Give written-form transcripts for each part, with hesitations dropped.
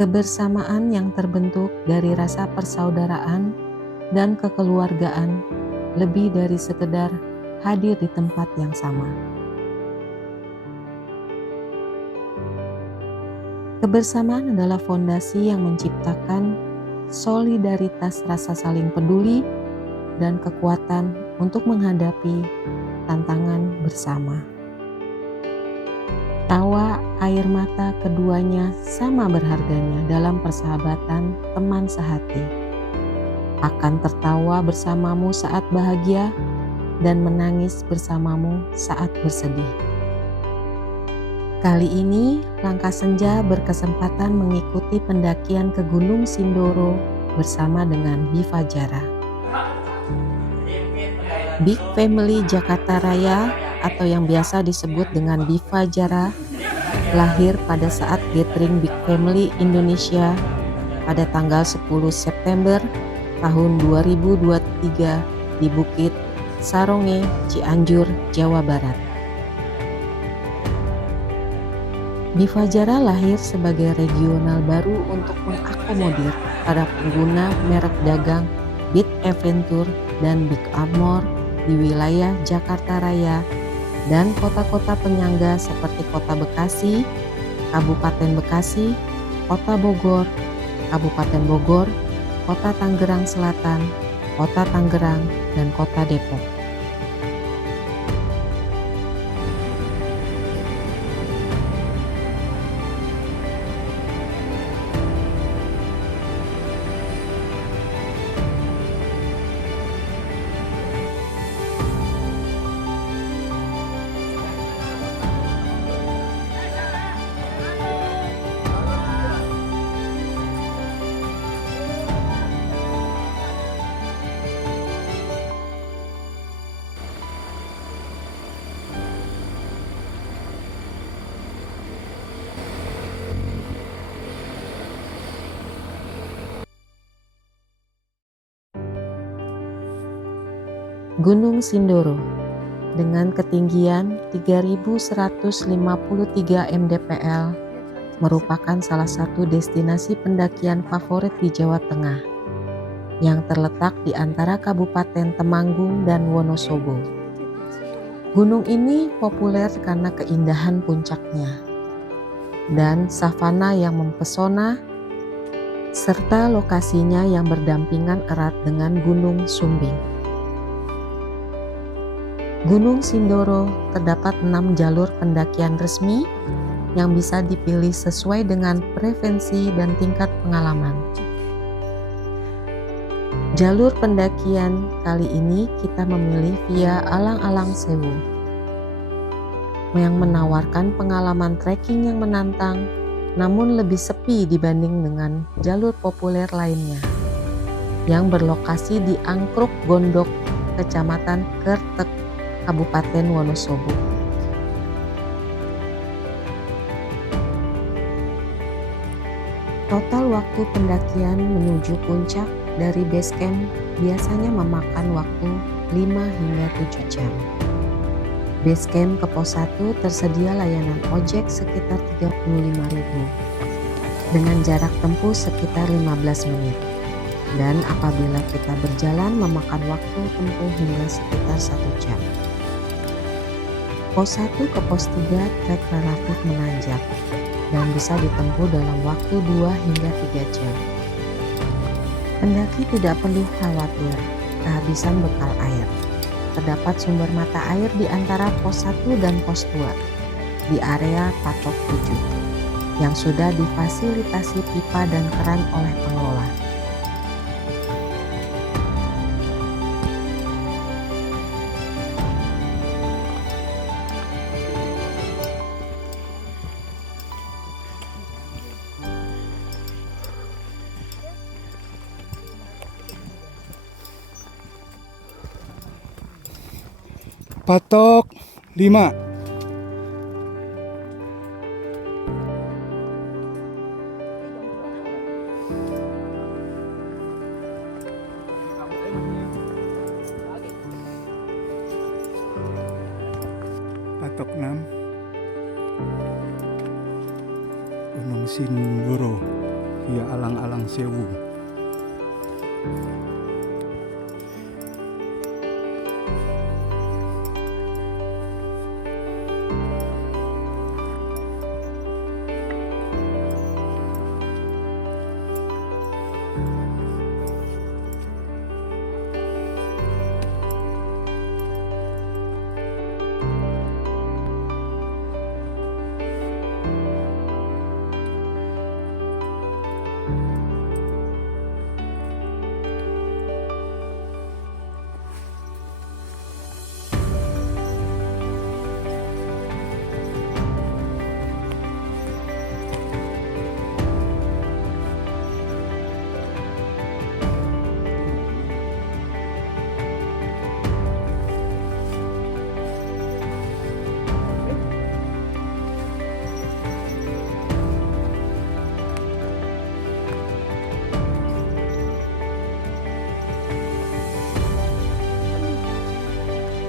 Kebersamaan yang terbentuk dari rasa persaudaraan dan kekeluargaan lebih dari sekedar hadir di tempat yang sama. Kebersamaan adalah fondasi yang menciptakan solidaritas rasa saling peduli dan kekuatan untuk menghadapi tantangan bersama. Tawa air mata keduanya sama berharganya dalam persahabatan teman sehati. Akan tertawa bersamamu saat bahagia dan menangis bersamamu saat bersedih. Kali ini, Langkah Senja berkesempatan mengikuti pendakian ke Gunung Sindoro bersama dengan Biva Jara. Big Family Jakarta Raya atau yang biasa disebut dengan Biva Jara lahir pada saat gathering Big Family Indonesia pada tanggal 10 September tahun 2023 di Bukit Saronge, Cianjur, Jawa Barat. Biva Jara lahir sebagai regional baru untuk mengakomodir para pengguna merek dagang Beat Adventure dan Big Armor di wilayah Jakarta Raya dan kota-kota penyangga seperti Kota Bekasi, Kabupaten Bekasi, Kota Bogor, Kabupaten Bogor, Kota Tangerang Selatan, Kota Tangerang, dan Kota Depok. Gunung Sindoro dengan ketinggian 3.153 mdpl merupakan salah satu destinasi pendakian favorit di Jawa Tengah yang terletak di antara Kabupaten Temanggung dan Wonosobo. Gunung ini populer karena keindahan puncaknya dan savana yang mempesona serta lokasinya yang berdampingan erat dengan Gunung Sumbing. Gunung Sindoro terdapat 6 jalur pendakian resmi yang bisa dipilih sesuai dengan preferensi dan tingkat pengalaman. Jalur pendakian kali ini kita memilih via Alang-Alang Sewu yang menawarkan pengalaman trekking yang menantang namun lebih sepi dibanding dengan jalur populer lainnya yang berlokasi di Angkruk Gondok, Kecamatan Kertek, Kabupaten Wonosobo. Total waktu pendakian menuju puncak dari base camp biasanya memakan waktu 5 hingga 7 jam. Base camp ke pos 1 tersedia layanan ojek sekitar 35.000 dengan jarak tempuh sekitar 15 menit. Dan apabila kita berjalan memakan waktu tempuh hingga sekitar 1 jam. Pos 1 ke pos 3 trek relatif menanjak dan bisa ditempuh dalam waktu 2 hingga 3 jam. Pendaki tidak perlu khawatir kehabisan bekal air. Terdapat sumber mata air di antara pos 1 dan pos 2 di area patok 7 yang sudah difasilitasi pipa dan keran oleh pengelola. Patok 5. Patok 6. Gunung Sindoro. via Alang-Alang Sewu.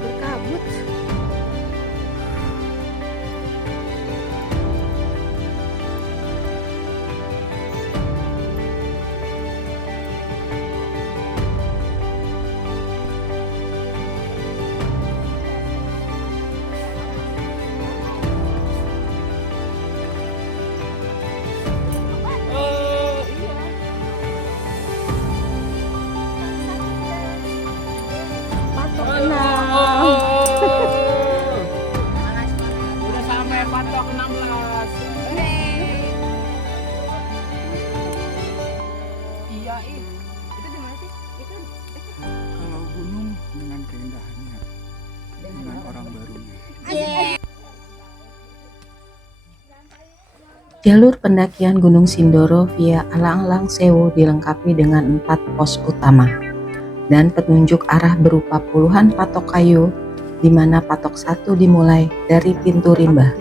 Berkabut. Patok enam. Udah sampai patok 16. Iya, itu di mana sih? Itu Kalau gunung dengan keindahannya, dengan orang barunya. Jalur pendakian Gunung Sindoro via Alang-Alang Sewu dilengkapi dengan 4 pos utama dan petunjuk arah berupa puluhan patok kayu, di mana patok 1 dimulai dari pintu rimba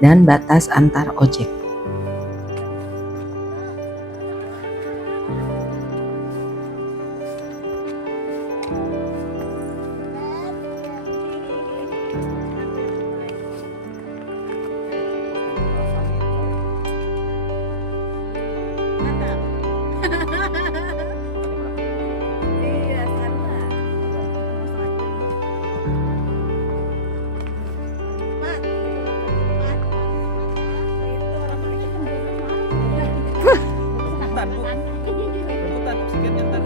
dan batas antar ojek. iya, sama. Mat, itu orang mereka Rebutan, Bu. Rebutan oksigennya ntar.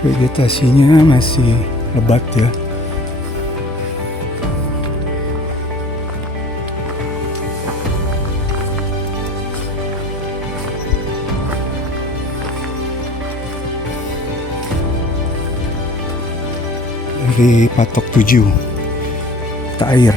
Vegetasinya masih lebat ya. Dari patok 7 ke air.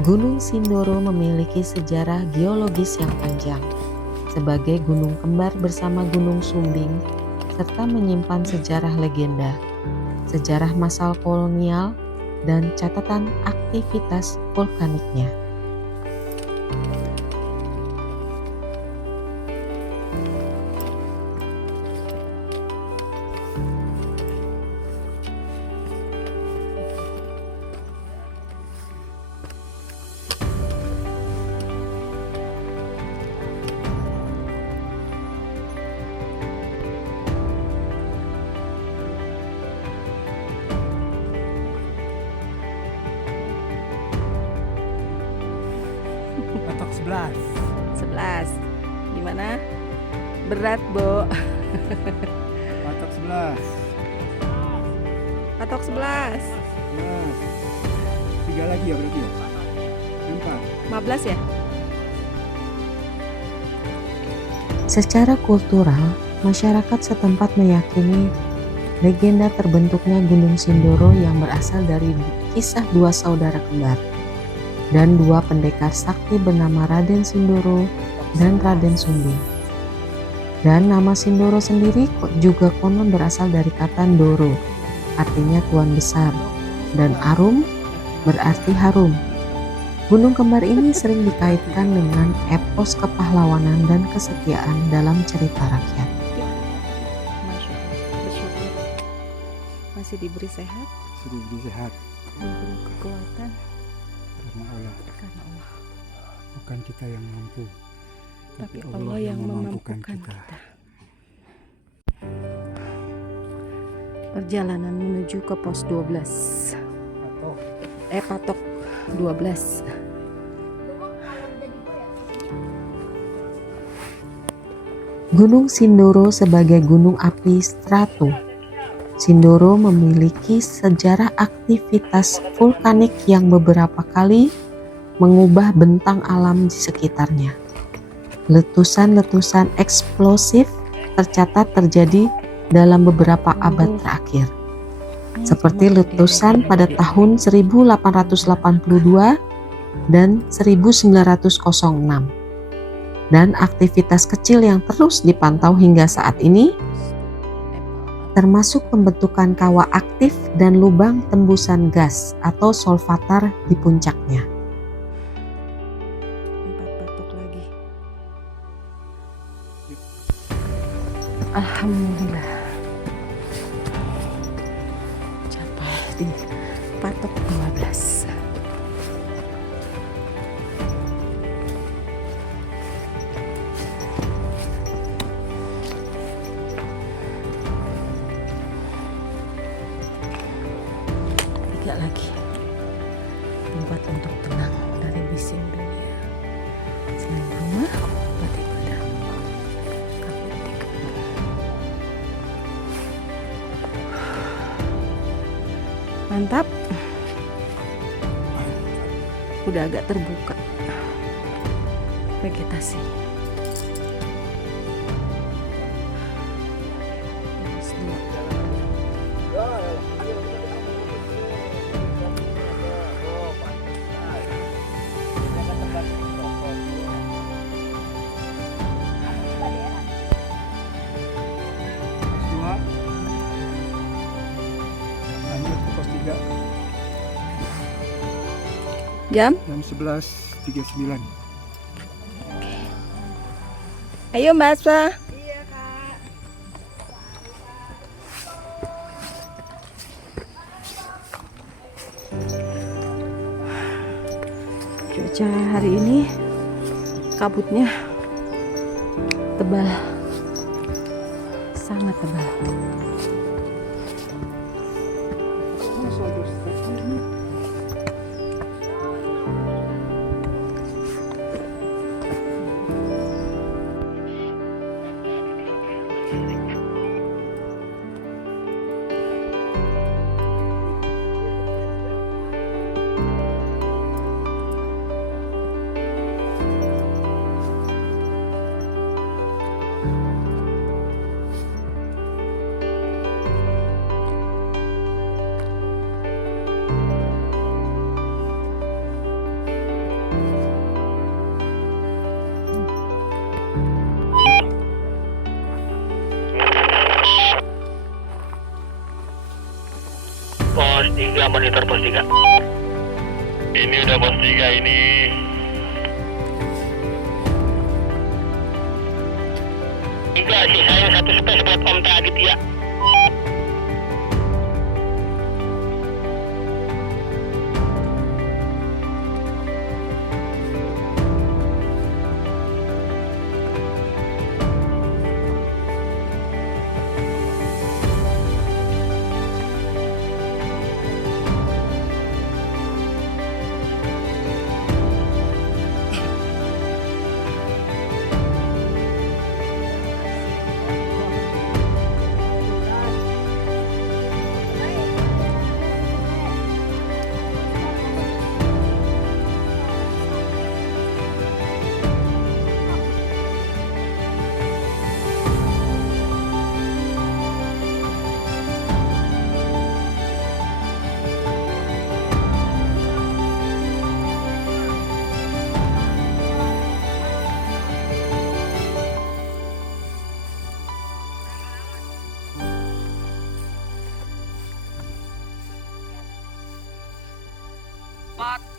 Gunung Sindoro memiliki sejarah geologis yang panjang sebagai gunung kembar bersama Gunung Sumbing serta menyimpan sejarah legenda, sejarah masal kolonial, dan catatan aktivitas vulkaniknya. Patok 11. 11. Gimana? Berat, Bo. Patok 11. Patok 11. 11. 3 lagi ya berarti ya? 4. 15 ya? Secara kultural, masyarakat setempat meyakini legenda terbentuknya Gunung Sindoro yang berasal dari kisah dua saudara kembar dan dua pendekar sakti bernama Raden Sindoro dan Raden Sumbing. Dan nama Sindoro sendiri juga konon berasal dari kata Ndoro, artinya tuan besar, dan Arum berarti harum. Gunung kembar ini sering dikaitkan dengan epos kepahlawanan dan kesetiaan dalam cerita rakyat. Masya Allah. Bersyukur. Masih diberi sehat, Sudah diberi sehat diberi kekuatan karena Allah. karena Allah. Bukan kita yang mampu, Tapi Allah yang memampukan kita. Perjalanan menuju ke pos 12. Patok 12. Gunung Sindoro sebagai gunung api strato. Sindoro memiliki sejarah aktivitas vulkanik yang beberapa kali mengubah bentang alam di sekitarnya. Letusan-letusan eksplosif tercatat terjadi dalam beberapa abad terakhir, seperti letusan pada tahun 1882 dan 1906. Dan aktivitas kecil yang terus dipantau hingga saat ini, termasuk pembentukan kawah aktif dan lubang tembusan gas atau solvatar di puncaknya. 4 patok lagi. Alhamdulillah. Capai di patok 12. Lagi tempat untuk tenang dari bising dunia. Selain rumah, tempat ibadah. Kabut tiga. Mantap. Udah agak terbuka vegetasi. Lanjut ke pos 3 Jam? jam 11.39. Ayo Mbak Aspa. Cuaca hari ini kabutnya tebal, sangat tebal. 3 monitor pos 3. Ini udah pos 3 ini. Enggak sih, saya satu space buat Om Tagit ya.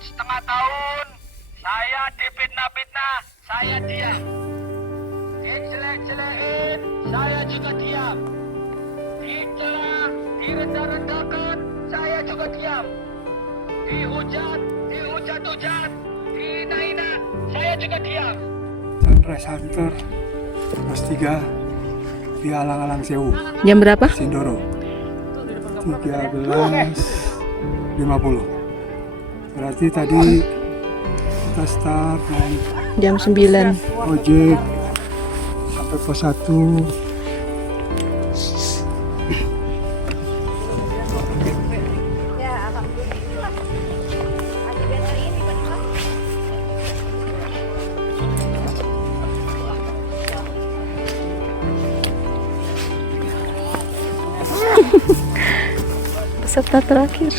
Setengah tahun saya difitnah-fitnah, saya diam. Dijelek-jelekin, saya juga diam. Dicela, direndah-rendahkan, saya juga diam. Dihujat, dihujat-hujat, dihina-hina, saya juga diam. Sunrise Hunter pos 3 di Alang-Alang Sewu, Jam berapa? Sindoro. 13.50. Berarti tadi kita start naik Jam 9. ojek sampai pos 1. Peserta terakhir.